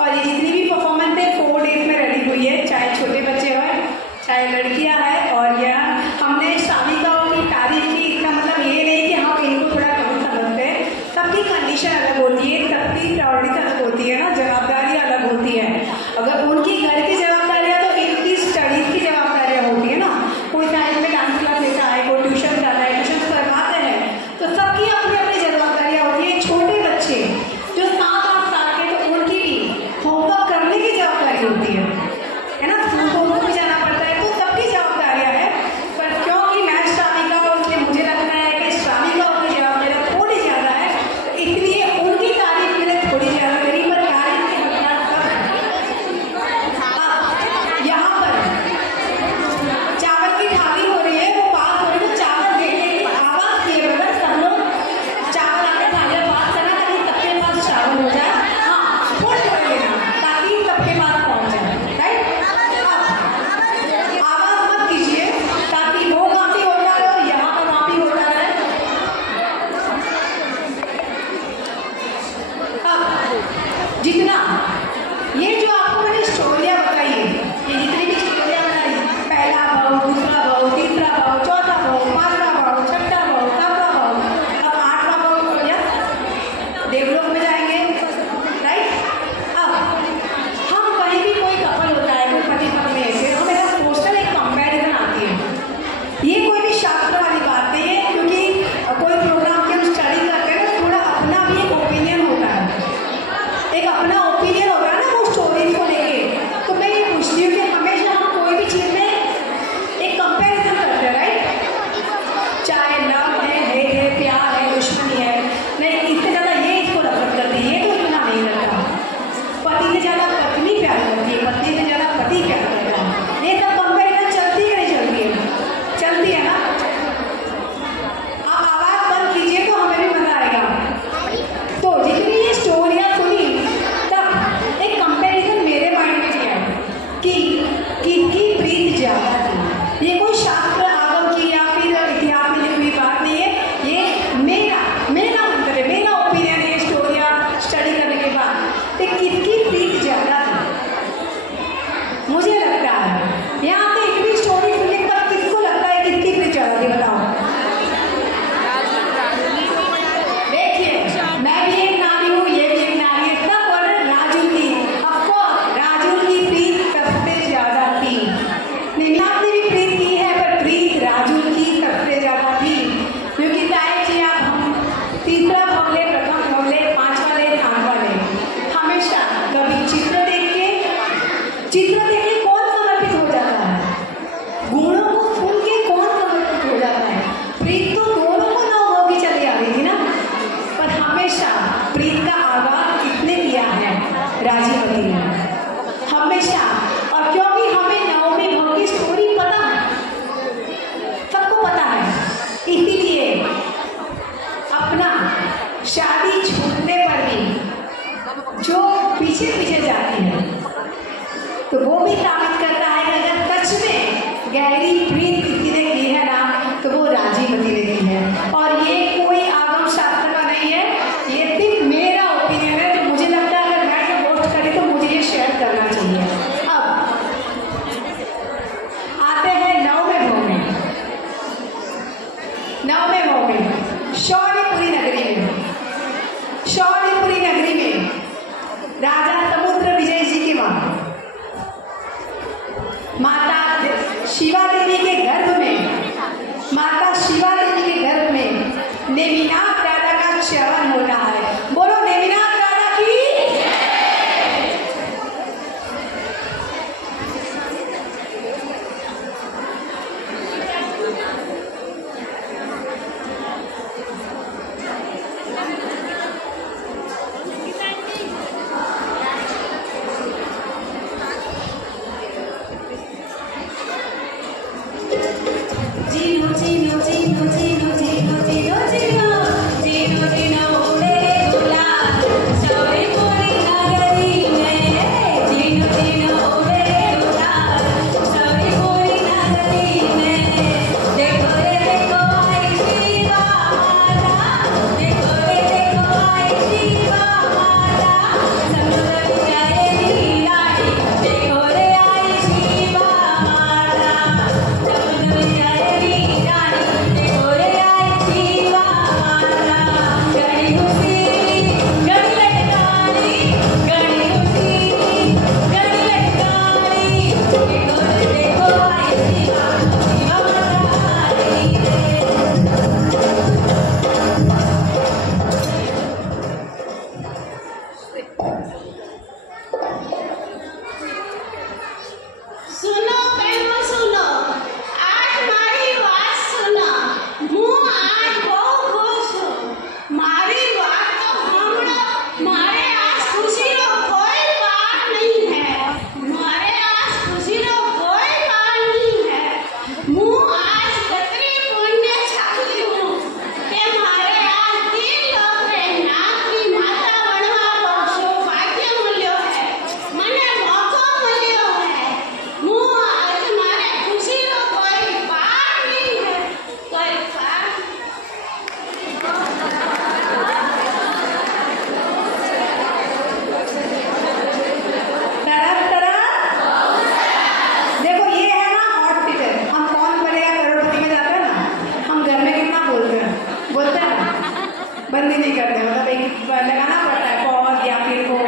और ये जितनी भी परफॉर्मेंस है 4 डेज में रेडी हुई है, चाहे छोटे बच्चे हो चाहे लड़कियां हैं। और यह हमने श्राविकाओं की तारीफ की, इसका मतलब ये नहीं कि हम इनको थोड़ा कम समझते हैं। सबकी कंडीशन अलग होती है, सबकी प्रायोरिटी अलग होती है ना, जवाबदारी अलग होती है। अगर उनकी घर की जवाबदारियाँ तो इनकी स्टडीज की जवाबदारियाँ होती है ना। कोई साइड में डांस क्लास लेता है, कोई ट्यूशन जाता है, ट्यूशन करवाते हैं, तो सबकी अपनी अपनी जवाबदारियाँ होती है। छोटे बच्चे जो 7-8 साल के, तो उनकी भी होमवर्क करने की जवाबदारी होती है ना, स्कूल को जाना पड़ता है, तो सबकी जवाबदारियाँ है। पर क्योंकि मैं श्राविका हूँ, इसलिए मुझे लगता है कि श्राविकाओं की जवाबदारियाँ थोड़ी ज़्यादा है, तो इसलिए उनकी तारीफ के लिए थोड़ी ज़्यादा करी। पर तारीफ के मतलब अब यहाँ पर चावल की थाली हो रही है, वो बात हो रही है, तो चावल देख के आवाज़ किए बगैर सब लोग चावल आकर थाली बात करना, ताकि सबके पास चावल हो जाए। हाँ, थोड़ी थोड़ी लेना ताकि सबके पास पहुँच जाए, राइट। अब आवाज़ मत कीजिए ताकि वो वहाँ भी होता रहे और यहाँ पर वहाँ भी होता रहे। अब जितना ये जो आपको मैंने स्टोरियाँ बताई है, ये जितनी भी स्टोरियाँ बताई, पहला भाव, दूसरा भाव, तीसरा भाव, चौथा भाव, 5वां भाव, 6वां भाव, 7वां भाव, अब 8वां भाव, या देवलोक में जाएंगे, राइट। अब हम कहीं भी कोई कपल होता है, कोई पति पत्नी है, फिर हमें पोस्टर एक कंपैरिजन आती है। ये कोई भी शास्त्र वाली बात नहीं है, क्योंकि कोई प्रोग्राम की हम स्टडी करते हैं ना, थोड़ा अपना भी एक ओपिनियन होता है, एक अपना ओपिनियन होता है ना वो स्टोरीज को लेके। तो मैं ये पूछती हूँ कि हमेशा हम कोई भी चीज़ में एक कंपैरिजन करते हैं, राइट। चाहे लव है, हेट है, प्यार है, दुश्मनी है, नहीं इससे ज़्यादा ये इसको नफरत करती है, ये तो इतना नहीं करता। पति से ज़्यादा पत्नी प्यार करती है, पत्नी से ज़्यादा पति प्यार करता है। ये सब कंपैरिजन चलती है नहीं चलती है? चलती है ना। आप आवाज़ बंद कीजिए तो हमें भी मज़ा आएगा। तो जितनी ये स्टोरियाँ सुनी, तब एक कंपैरिजन मेरे माइंड में किया कि किसकी प्रीत ज़्यादा थी। ये कोई शास्त्र आगम की या फिर इतिहास में कोई बात नहीं है, ये मेरा मंत्र है, मेरा ओपिनियन है। स्टोरियाँ स्टडी करने के बाद कि किसकी प्रीत ज़्यादा थी। मुझे लगता है यहाँ पे इतनी स्टोरी सुनने के बाद किसको लगता है किसकी प्रीत ज़्यादा थी, बताओ। देखिए, मैं भी एक नारी हूँ, ये भी एक नारी है, सब बोल रहे राजू की। ऑफकोर्स राजू की प्रीत सबसे ज्यादा थी। निम्नाथ ने भी प्रीत की है, पर प्रीत राजू की सबसे ज्यादा थी। क्योंकि चाहे जी आप हम तीसरा भाव ले, प्रथम भाव ले, 5वां ले, 7वां ले, हमेशा कभी चित्र देख के कौन समर्पित हो जाता है? गुणों को सुन के कौन समर्पित हो जाता है? प्रीत तो दोनों को ना होगी चली आ रही थी ना, पर हमेशा प्रीत का आगाज किसने किया है? राजीवती ने, हमेशा। और क्योंकि हमें नवमी भाव की स्टोरी पता है, सबको पता है, इसीलिए अपना शादी छूटने पर भी जो पीछे पीछे जाती है, तो वो भी साबित करता है कि अगर सच में गहरी प्रीत किसी ने की है ना, तो वो राजीवती ने की है। और ये कोई आगम शास्त्र का नहीं है, ये सिर्फ मेरा ओपिनियन है, जो मुझे लगता है अगर मैं जो पोस्ट करी तो मुझे ये शेयर करना चाहिए। अब आते हैं 9वें भाव में। 9वें भाव में शौर्यपुरी नगरी में, शौर्यपुरी नगरी में राजा समुद्र विजय जी के वहां माता शिवा देवी के गर्भ में, माता शिवा देवी के गर्भ में नेमिनाथ राजा का च्यवन होता है। बोलो नेमिनाथ राजा की। सुनो बहनों सुनो, आज मारी बात सुनो, मुँह आज बहुत खुश हूँ, मारी बात तो हमरो मारे आज खुशी रो कोई बात नहीं है, मारे आज खुशी रो कोई बात नहीं है, मुँह आज कतरी पुण्य छाती हूँ के मारे आज 3 लोग रे नाथ की माता बनवा रो सौभाग्य मिल्यो है, मने मौको मिल्यो है, मुँह आज मारे खुशी रो कोई बात नहीं है, कोई बात तरह तरह देखो ये है ना हॉट टिकट। हम कौन बनेगा करोड़पति में जाते हैं ना, हम घर में कितना बोलते हैं ना, बंद ही नहीं करते, मतलब एक लगाना पड़ता है पॉज या फिर वो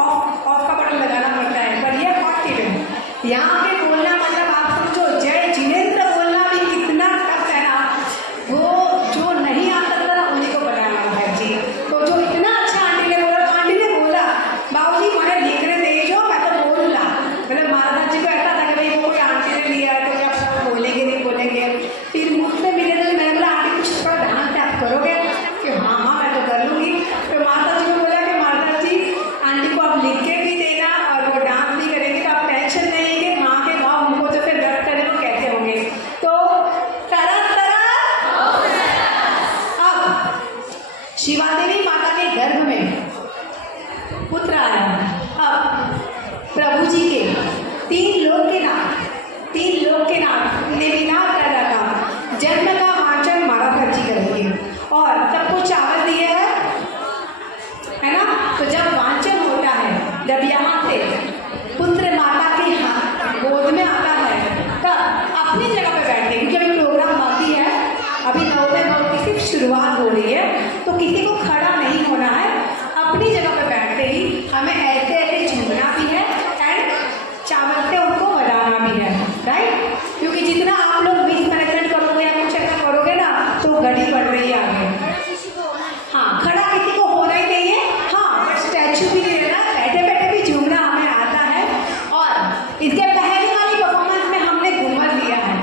ऑफ का बटन लगाना पड़ता है। पर ये हॉट टिकट यहाँ पे बोलना मतलब आप समझो जय जिनेंद्र बोलना भी कितना टफ है ना, वो जो नहीं आ सकता ना उन्हीं को बताना है जी। तो जो इतना अच्छा आंटी ने बोला बाबूजी मैंने लिखने दे जो मैं तो बोल ला, मतलब महाराज जी को ऐसा था कि भाई वो कोई आंटी ने लिया है तो क्या पता बोलेंगे नहीं बोलेंगे। फिर मुझसे मिले तो मैंने बोला आंटी कुछ थोड़ा ध्यान से आप करोगे कि हाँ हाँ मैं तो कर लूँगी। तो माता जी को बोला कि माता जी आंटी को आप लिख के भी देना और वो डांस भी करेंगे तो आप टेंशन नहीं है कि माँ के भाव हमको जो फिर व्यक्त करें वो कैसे होंगे। तो तरह अब शिवादेवी माता के गर्भ में पुत्र आया। अब प्रभु जी के 3 लोक के नाथ ने विनाश कर रखा, जन्म का वाचन महाराज जी करेंगे और सबको चावल दिए है ना। तो जब वाचन होता है, जब यहाँ से पुत्र माता के गोद में आता है तब अपनी जगह पे बैठे, क्योंकि अभी प्रोग्राम बाकी है, अभी नवमे भाव की सिर्फ शुरुआत हो रही है, तो किसी को खड़ा नहीं होना है, अपनी जगह पे बैठते ही हमें ऐसे ऐसे झूमना भी है एंड चावल से उनको बजाना भी है, राइट। क्योंकि जितना आप लोग बीच मैनेजमेंट करोगे या कुछ ऐसा करोगे ना तो घड़ी बढ़ रही है आगे। हाँ, खड़ा किसी को होना ही नहीं है, हाँ, बट स्टैचू भी नहीं रहना, बैठे बैठे भी झूमना हमें आता है। और इसके पहले वाली परफॉर्मेंस में हमने घूमर लिया है,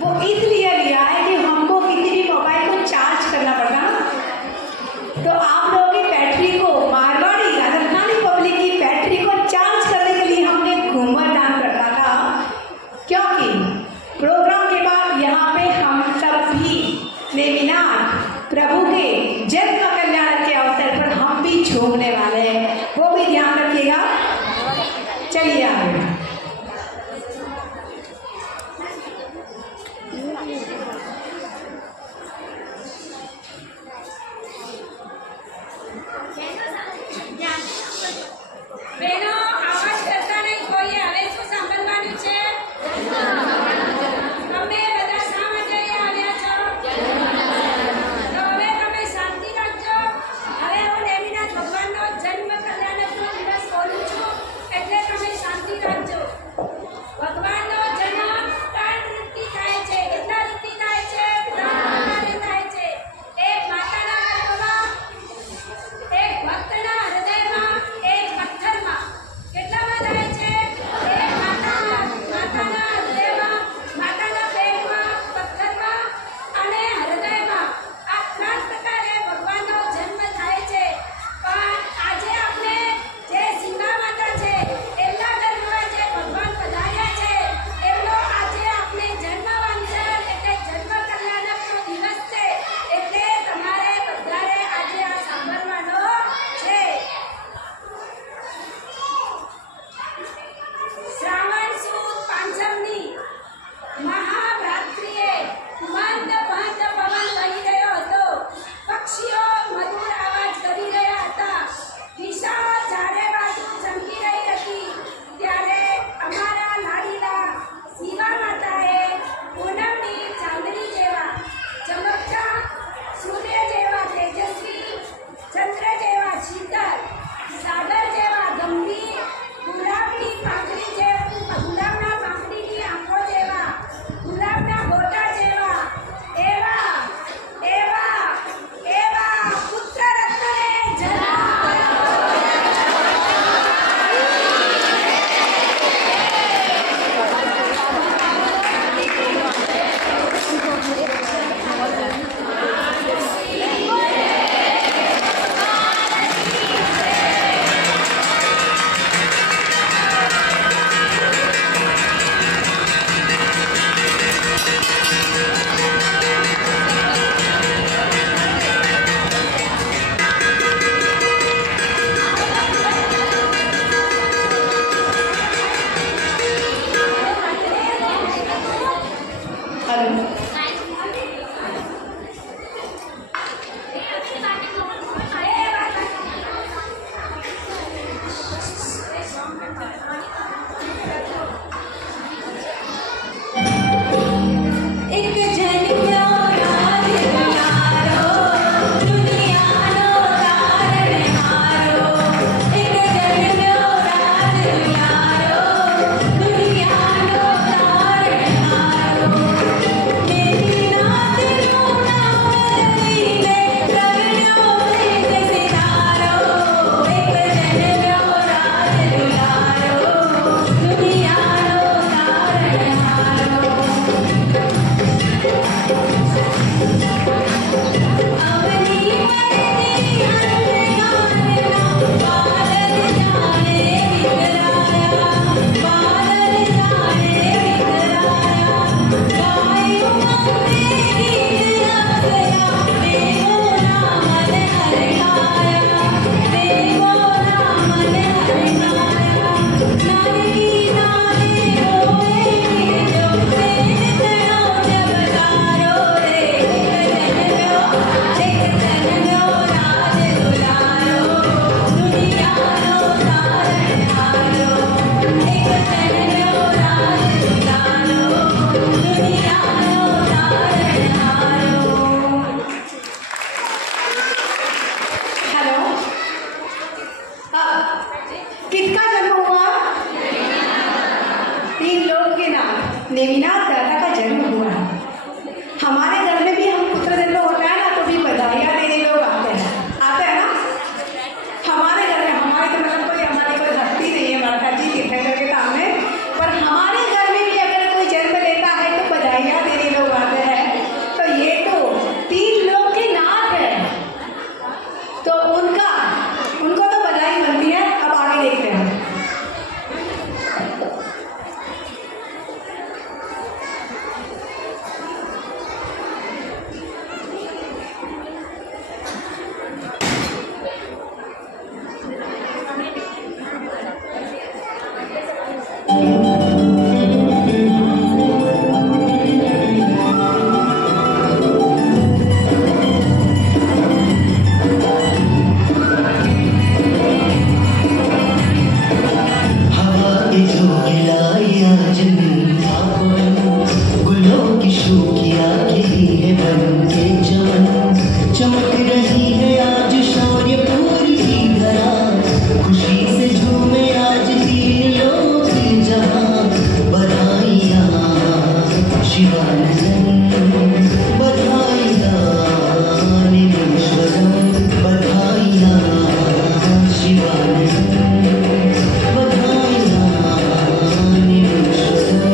वो इसलिए लिया है कि हमको किसी भी मोबाइल को चार्ज करना पड़ता ना, तो आप लोगों की बैटरी को मारवाड़ी राजस्थानी पब्लिक की बैटरी को चार्ज करने के लिए हमने घूमर डांस रखा था, क्योंकि प्रोग्राम के बाद यहाँ पे हम सब भी नेमिनाथ प्रभु के जन्म कल्याण के अवसर पर हम भी झूमने वाले हैं, वो भी ध्यान रखिएगा। चलिए आगे। બહેનો આવાજ કરતા નહીં, કોઈ હવે શું સાંભળવાનું છે? તમે બધા શા માટે અહીંયા આવ્યા છો? તો હવે તમે શાંતિ રાખજો। હવે હું નેમિનાથ ભગવાનનો જન્મ કલ્યાણનો દિવસ બોલું છું, એટલે તમે શાંતિ રાખજો। ભગવાનનો જન્મ 3 રીતથી થાય છે। કેટલા રીતથી થાય છે? 3 પ્રકારે થાય છે। એક માતાના ગર્ભમાં, એક ભક્તના હૃદયમાં, એક પથ્થરમાં। किसका जन्म हुआ? 3 लोग के नाम नेमिनाथ दादा का जन्म हुआ। हमारे घर में भी हम पुत्र जन्म होता है ना तो भी बधाइयाँ देने लोग आते हैं ना। हमारे घर में हमारे तो मतलब कोई हमारी कोई भक्ति नहीं है माता जी तीर्थंकर के सामने, पर हमारे घर में भी अगर कोई जन्म लेता है तो बधाइयाँ देने लोग आते हैं। तो ये तो 3 लोग के नाथ है, तो उनको तो बधाई बनती है। अब आगे देखते हैं। चमक रही है आज शौर्य पूरी धरा, खुशी से झूमे आज 3 लोग जहां। बधाइयाँ शिवानंद, बधाइयाँ निमेश्वरम, बधाइयाँ शिवानंद, बधाइयाँ निमेश्वरम।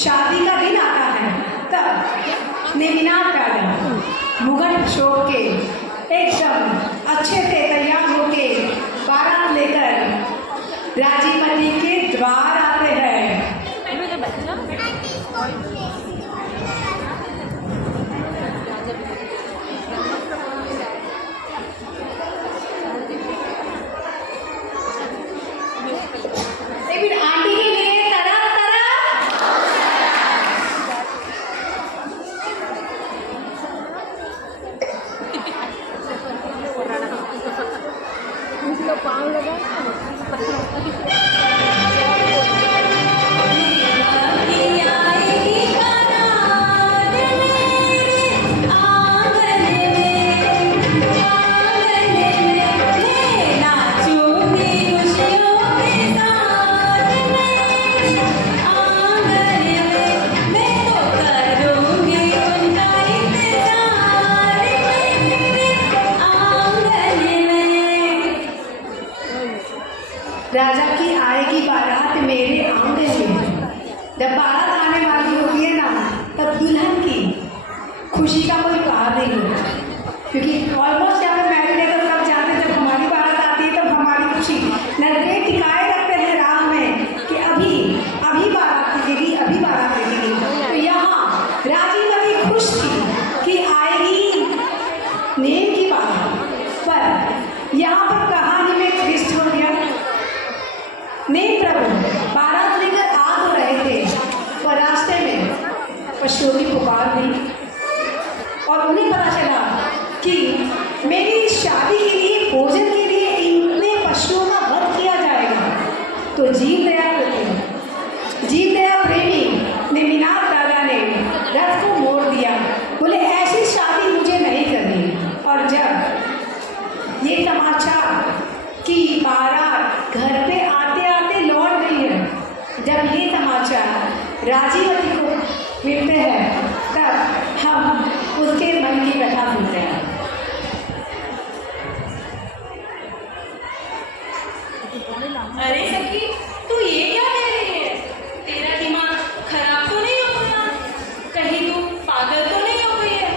शादी का दिन आता है तब नेमिनाथ दादा मुगट शोक के एकदम अच्छे से तैयार होके बारात लेकर राजीमती के द्वार आते हैं। एक मिनट आंटी के लिए तरह तरह पाँव लगा राजा की आएगी बारात मेरे आंगन में। जब बारात आने वाली होती है ना तब दुल्हन की खुशी का कोई पार नहीं होता, क्योंकि ऑलमोस्ट यहाँ पे मैरिड है तो सब जानते हैं जब हमारी बारात आती है तब हमारी खुशी नजरें टिकाए रखते हैं राह में कि अभी अभी बारात निकलेगी, अभी बारात निकलेगी। तो यहाँ राजीमती खुश थी कि आएगी नेम की बारात, पर यहाँ पर कहानी में ट्विस्ट हो गया। नेम प्रभु बारात लेकर आ तो रहे थे पर रास्ते में पशुओं की पुकार हुई और उन्हें पता चला कि मेरी शादी के लिए भोजन के लिए इतने पशुओं का वध किया जाएगा। तो जीव दया प्रेमी नेमिनाथ दादा ने रथ को मोड़ दिया, बोले ऐसी शादी मुझे नहीं करनी। और जब ये समाचार कि बारात घर पे आते आते लौट गई है, जब ये समाचार राजीवती को मिलते हैं तब हम उसके मन की कथा सुनते हैं। अरे सखी, तू ये क्या कह रही है? तेरा दिमाग खराब तो नहीं हो गया? कहीं तू पागल तो नहीं हो गई है?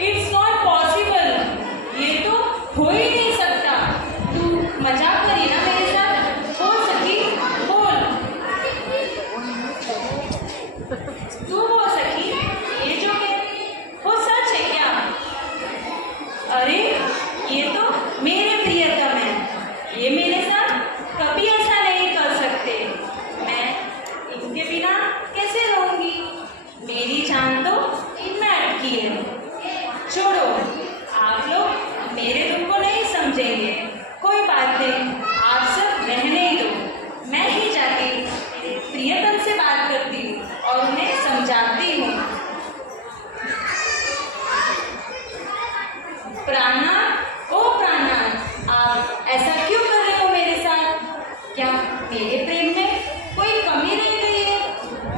इट्स नॉट पॉसिबल, ये तो हो ही नहीं सकता। तू मजाक करी ना मेरे साथ? बोल सखी, बोल। तू बोल सखी, ये जो है वो सच है क्या? अरे ये तो मेरे प्रियतम है, ये मेरे साथ कभी ऐसा नहीं कर सकते। मैं इनके बिना कैसे रहूंगी? मेरी जान तो इनमें अटकी है। छोड़ो, आप लोग मेरे दुख को नहीं समझेंगे। कोई बात नहीं, आप सब रहने ही दो। मैं ही जाके मेरे प्रियतम से बात करती हूँ और उन्हें समझाती हूँ। प्राणा, ओ प्राणा, आप ऐसा क्यों कर रहे हो मेरे साथ? क्या मेरे प्रेम में कोई कमी रह गई है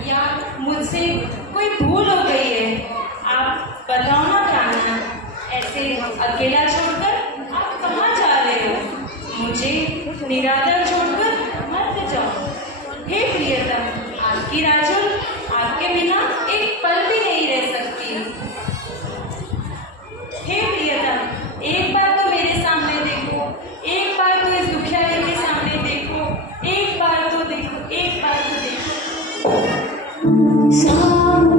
या मुझसे कोई भूल हो गई है? आप बताओ ना प्राणा, ऐसे अकेला छोड़कर आप कहाँ जा रहे हो? मुझे निरादर छोड़कर मत जाओ। हे प्रियतम, आपकी राजुल आपके बिना एक पल भी नहीं रह सकती। हे प्रियतम, एक बार तो मेरे सामने देखो, एक बार तो इस दुखियारी के सामने देखो, एक बार तो देखो, एक बार तो देखो। सामू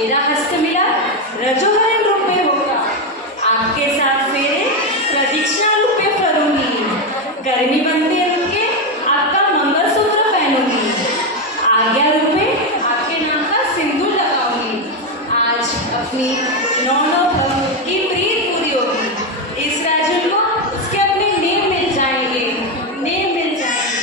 मेरा हस्त मिला रजोहरण रूप में होगा, आपके साथ मेरे प्रदीक्षिणा रूप में करूंगी, गर्मी बनते रूप के आपका मंगलसूत्र पहनूंगी, आज्ञा रूप में आपके नाम का सिंदूर लगाऊंगी। आज अपनी नौ की प्रीत पूरी होगी। इस राजुल को उसके अपने नेम मिल जाएंगे, नेम मिल जाएंगे।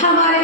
हमारे